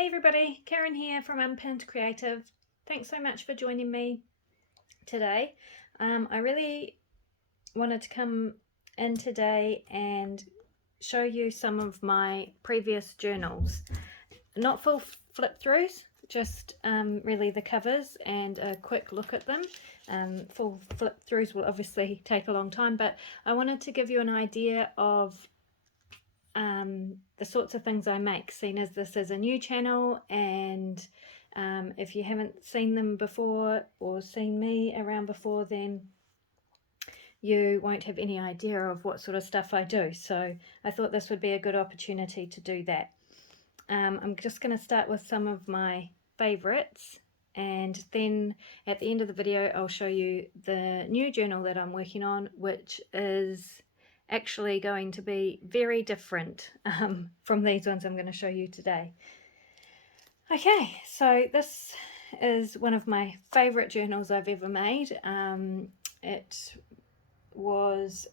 Hey everybody, Karen here from Unpinned Creative. Thanks so much for joining me today. I really wanted to come in today and show you some of my previous journals. Not full flip throughs, just really the covers and a quick look at them. Full flip throughs will obviously take a long time, but I wanted to give you an idea of the sorts of things I make, seeing as this is a new channel, and if you haven't seen them before or seen me around before, then you won't have any idea of what sort of stuff I do. So I thought this would be a good opportunity to do that. I'm just going to start with some of my favorites, and then at the end of the video I'll show you the new journal that I'm working on, which is actually going to be very different from these ones I'm going to show you today. Okay, so this is one of my favorite journals I've ever made. It was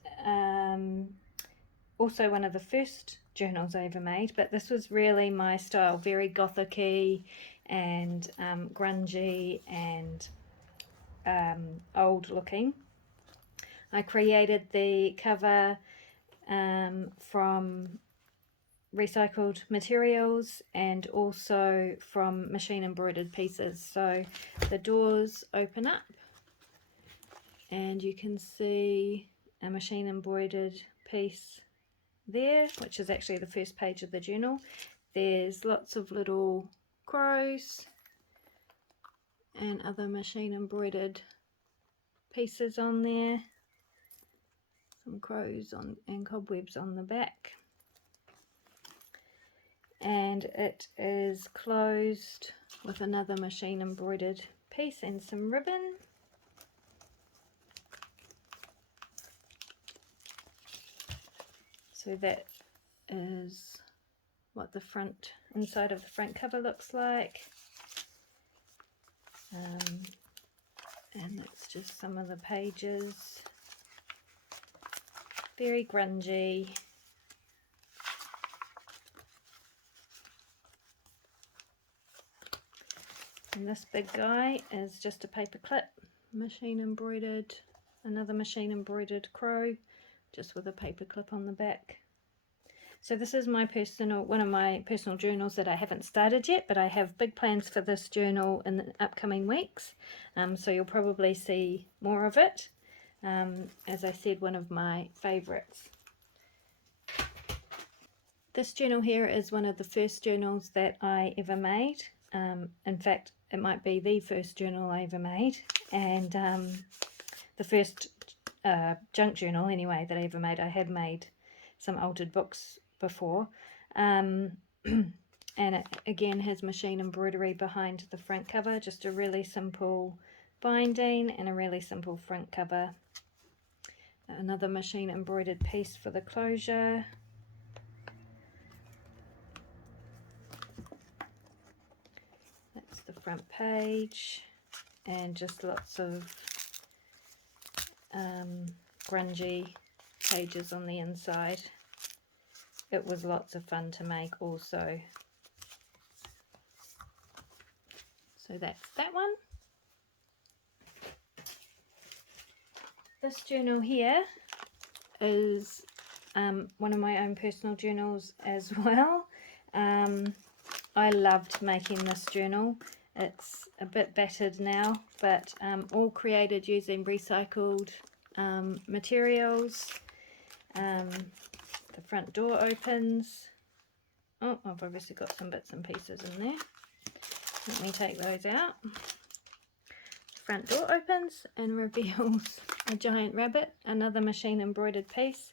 also one of the first journals I ever made, but this was really my style, very gothic-y and grungy and old looking. I created the cover from recycled materials and also from machine embroidered pieces. So the doors open up and you can see a machine embroidered piece there, which is actually the first page of the journal. There's lots of little crows and other machine embroidered pieces on there. Some crows and cobwebs on the back. And it is closed with another machine embroidered piece and some ribbon. So that is what the inside of the front cover looks like. And that's just some of the pages. Very grungy. And this big guy is just a paper clip, machine embroidered, another machine embroidered crow, just with a paper clip on the back. So this is my one of my personal journals that I haven't started yet, but I have big plans for this journal in the upcoming weeks. So you'll probably see more of it. As I said, one of my favorites. This journal here is one of the first journals that I ever made. In fact, it might be the first journal I ever made, and the first junk journal anyway that I ever made. I had made some altered books before, and it again has machine embroidery behind the front cover, just a really simple binding and a really simple front cover. Another machine embroidered piece for the closure. That's the front page, and just lots of grungy pages on the inside. It was lots of fun to make also. So that's that one. This journal here is one of my own personal journals as well. I loved making this journal. It's a bit battered now, but all created using recycled materials. The front door opens. Oh, I've obviously got some bits and pieces in there. Let me take those out. The front door opens and reveals a giant rabbit, another machine embroidered piece.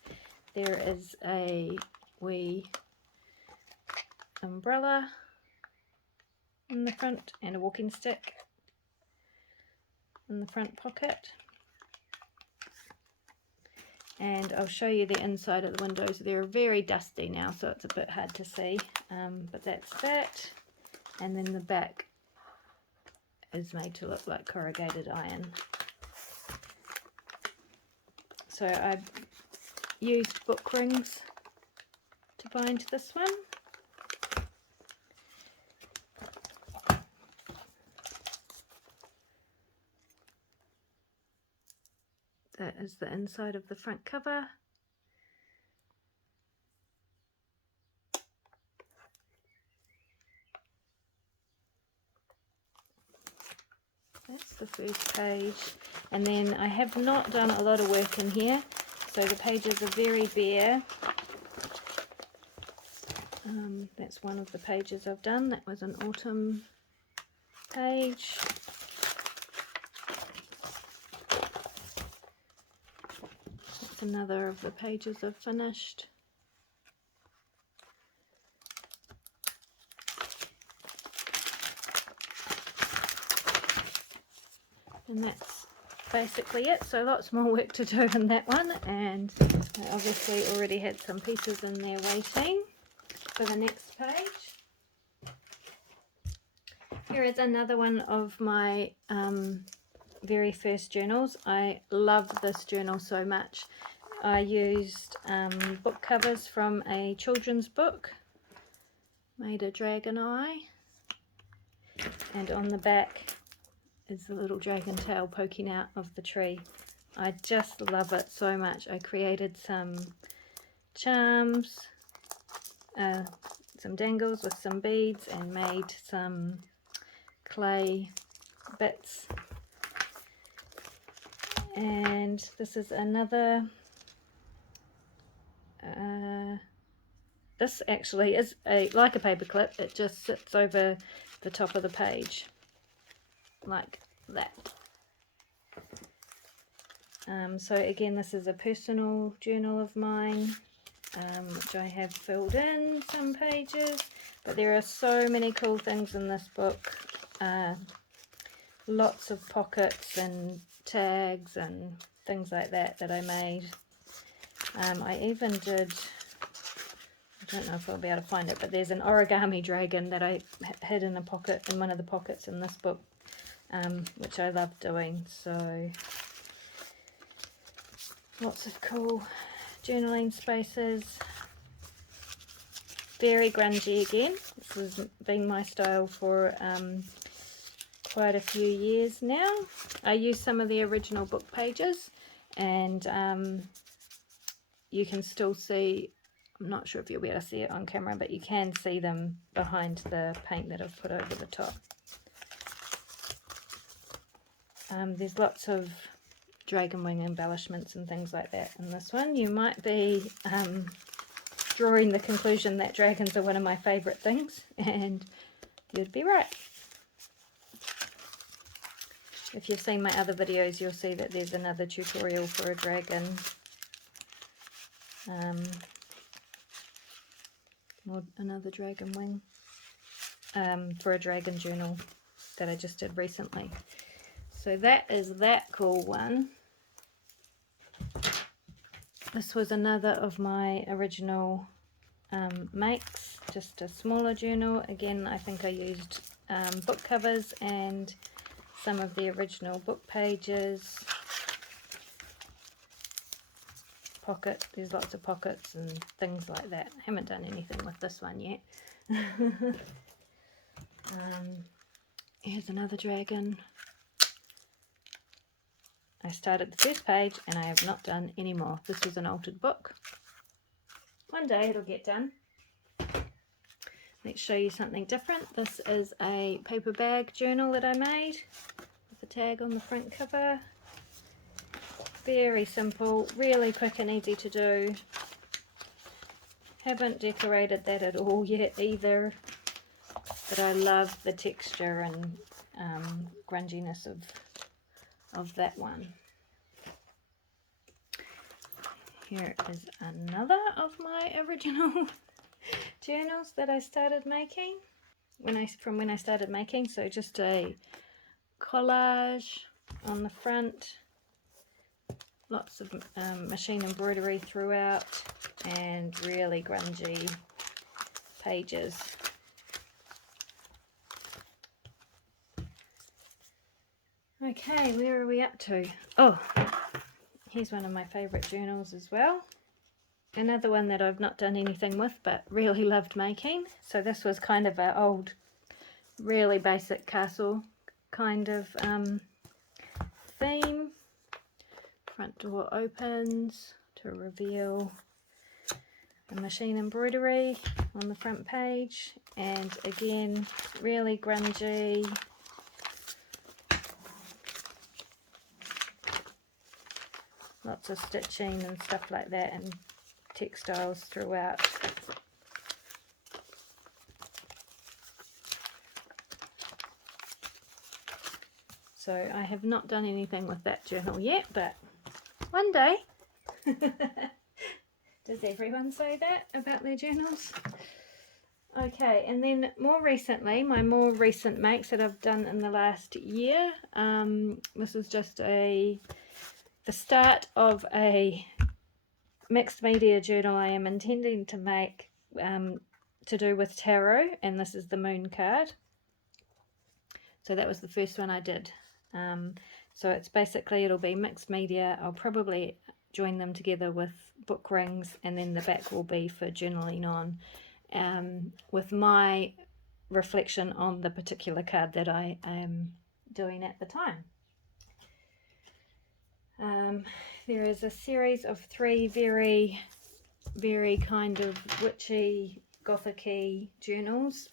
There is a wee umbrella in the front and a walking stick in the front pocket. And I'll show you the inside of the windows. They're very dusty now, so it's a bit hard to see, but that's that. And then the back is made to look like corrugated iron. So I used book rings to bind this one. That is the inside of the front cover. That's the first page, and then I have not done a lot of work in here, so the pages are very bare. That's one of the pages I've done. That was an autumn page. That's another of the pages I've finished. And that's basically it, so lots more work to do in that one, and I obviously already had some pieces in there waiting for the next page. Here is another one of my very first journals. I love this journal so much. I used book covers from a children's book, made a dragon eye, and on the back is the little dragon tail poking out of the tree. I just love it so much. I created some charms, some dangles with some beads, and made some clay bits. And this is another, this actually is like a paper clip. It just sits over the top of the page like that. So again, this is a personal journal of mine, which I have filled in some pages, but there are so many cool things in this book. Lots of pockets and tags and things like that I made. I even did, I don't know if I'll be able to find it, but there's an origami dragon that I hid in a pocket, in one of the pockets in this book, which I love doing. So lots of cool journaling spaces. Very grungy again. This has been my style for quite a few years now. I use some of the original book pages, and you can still see, I'm not sure if you'll be able to see it on camera, but you can see them behind the paint that I've put over the top. There's lots of dragon wing embellishments and things like that in this one. You might be drawing the conclusion that dragons are one of my favourite things, and you'd be right. If you've seen my other videos, you'll see that there's another tutorial for a dragon, or another dragon wing, for a dragon journal that I just did recently. So that is that cool one. This was another of my original makes, just a smaller journal. Again, I think I used book covers and some of the original book pages. Pocket, there's lots of pockets and things like that. I haven't done anything with this one yet. Here's another dragon. I started the first page and I have not done any more. This was an altered book. One day it'll get done. Let's show you something different. This is a paper bag journal that I made with a tag on the front cover. Very simple, really quick and easy to do. Haven't decorated that at all yet either, but I love the texture and grunginess of that one. Here is another of my original journals that I started making from when I started making. So just a collage on the front, lots of machine embroidery throughout, and really grungy pages. Okay, where are we up to? Oh, here's one of my favourite journals as well. Another one that I've not done anything with but really loved making. So this was kind of an old, really basic castle kind of theme Front door opens to reveal the machine embroidery on the front page, and again really grungy. Lots of stitching and stuff like that, and textiles throughout. So I have not done anything with that journal yet, but one day. Does everyone say that about their journals? Okay, and then more recently, my more recent makes that I've done in the last year. This is just the start of a mixed media journal I am intending to make to do with tarot, and this is the moon card. So that was the first one I did. So it's basically, it'll be mixed media. I'll probably join them together with book rings, and then the back will be for journaling on, with my reflection on the particular card that I am doing at the time. There is a series of 3 very, very kind of witchy, gothic-y journals.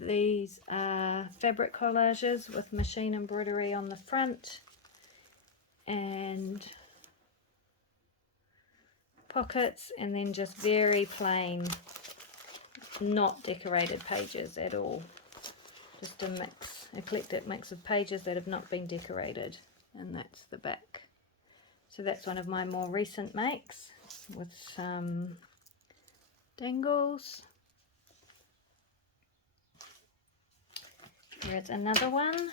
These are fabric collages with machine embroidery on the front and pockets, and then just very plain, not decorated pages at all. Just a eclectic mix of pages that have not been decorated, and that's the back. So that's one of my more recent makes with some dangles. Here's another one.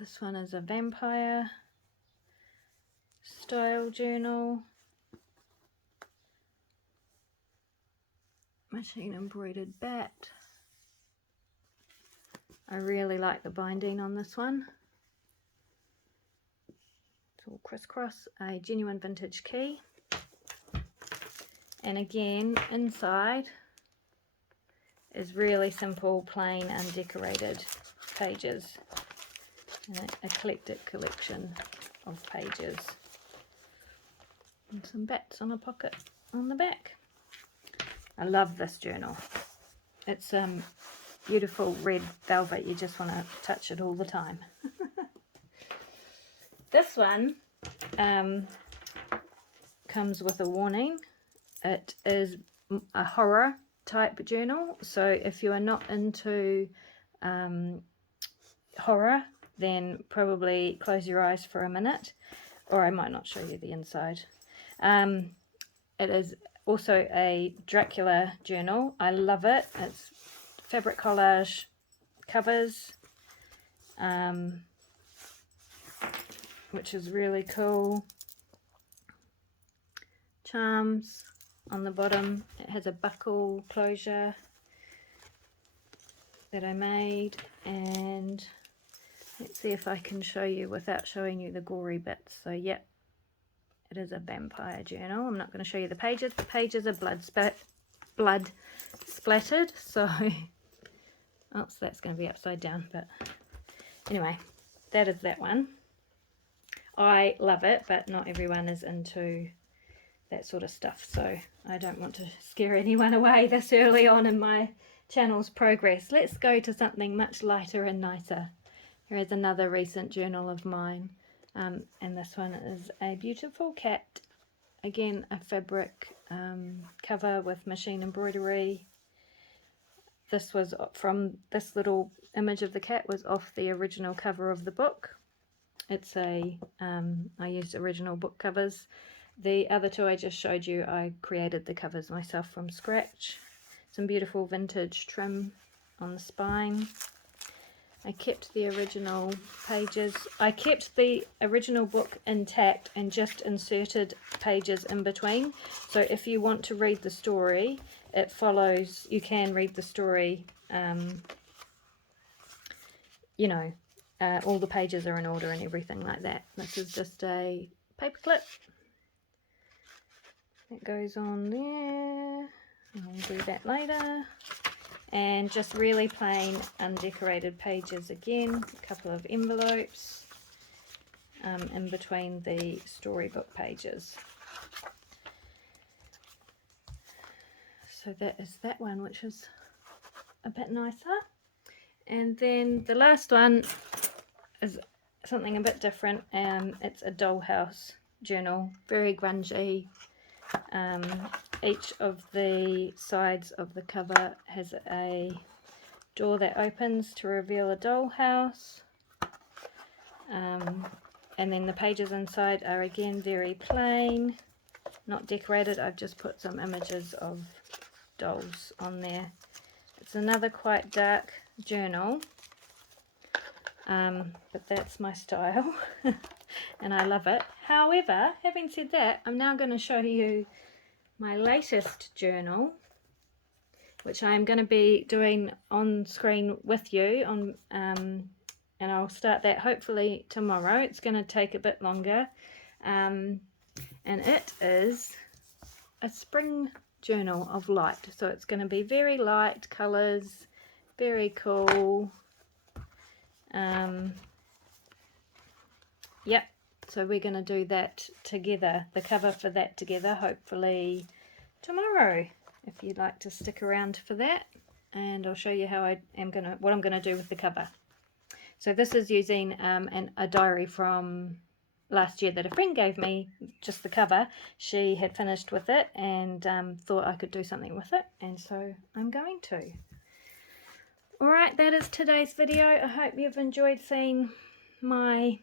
This one is a vampire style journal. Machine embroidered bat. I really like the binding on this one. It's all crisscross, a genuine vintage key. And again, inside is really simple, plain, undecorated pages. An eclectic collection of pages. And some bats on a pocket on the back. I love this journal. It's beautiful red velvet. You just want to touch it all the time. This one comes with a warning. It is a horror type journal, so if you are not into horror, then probably close your eyes for a minute, or I might not show you the inside. It is also a Dracula journal. I love it. It's fabric collage covers, which is really cool. Charms on the bottom. It has a buckle closure that I made, and let's see if I can show you without showing you the gory bits. So yep, it is a vampire journal. I'm not going to show you the pages. The pages are blood splattered, so oh, so that's going to be upside down, but anyway, that is that one. I love it, but not everyone is into that sort of stuff, so I don't want to scare anyone away this early on in my channel's progress. Let's go to something much lighter and nicer. Here is another recent journal of mine, and this one is a beautiful cat. Again, a fabric cover with machine embroidery. This was from, this little image of the cat was off the original cover of the book. It's a, I used original book covers. The other two I just showed you, I created the covers myself from scratch. Some beautiful vintage trim on the spine. I kept the original pages. I kept the original book intact and just inserted pages in between. So if you want to read the story, it follows, you can read the story, you know, all the pages are in order and everything like that. This is just a paper clip. It goes on there. I'll do that later. And just really plain undecorated pages again. A couple of envelopes. in between the storybook pages. So that is that one, which is a bit nicer. And then the last one is something a bit different. It's a dollhouse journal, very grungy. Each of the sides of the cover has a door that opens to reveal a dollhouse. And then the pages inside are again very plain, not decorated. I've just put some images of dolls on there. It's another quite dark journal, but that's my style and I love it. However, having said that, I'm now going to show you my latest journal, which I'm going to be doing on screen with you on and I'll start that hopefully tomorrow. It's going to take a bit longer, and it is a spring journal of light, so it's going to be very light colours, very cool. Yep, so we're going to do that together, the cover for that together, hopefully tomorrow, if you'd like to stick around for that, and I'll show you how what I'm going to do with the cover. So this is using a diary from last year that a friend gave me, just the cover. She had finished with it and thought I could do something with it, and so I'm going to. Alright, that is today's video. I hope you've enjoyed seeing my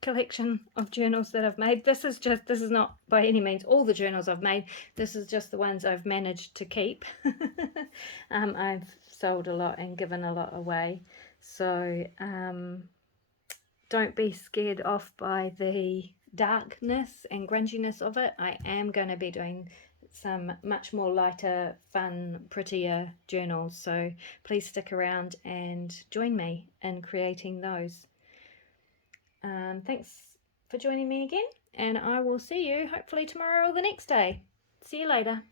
collection of journals that I've made. This is not by any means all the journals I've made. This is just the ones I've managed to keep. I've sold a lot and given a lot away. So don't be scared off by the darkness and grunginess of it. I am going to be doing some much more lighter, fun, prettier journals. So please stick around and join me in creating those. Thanks for joining me again, and I will see you hopefully tomorrow or the next day. See you later.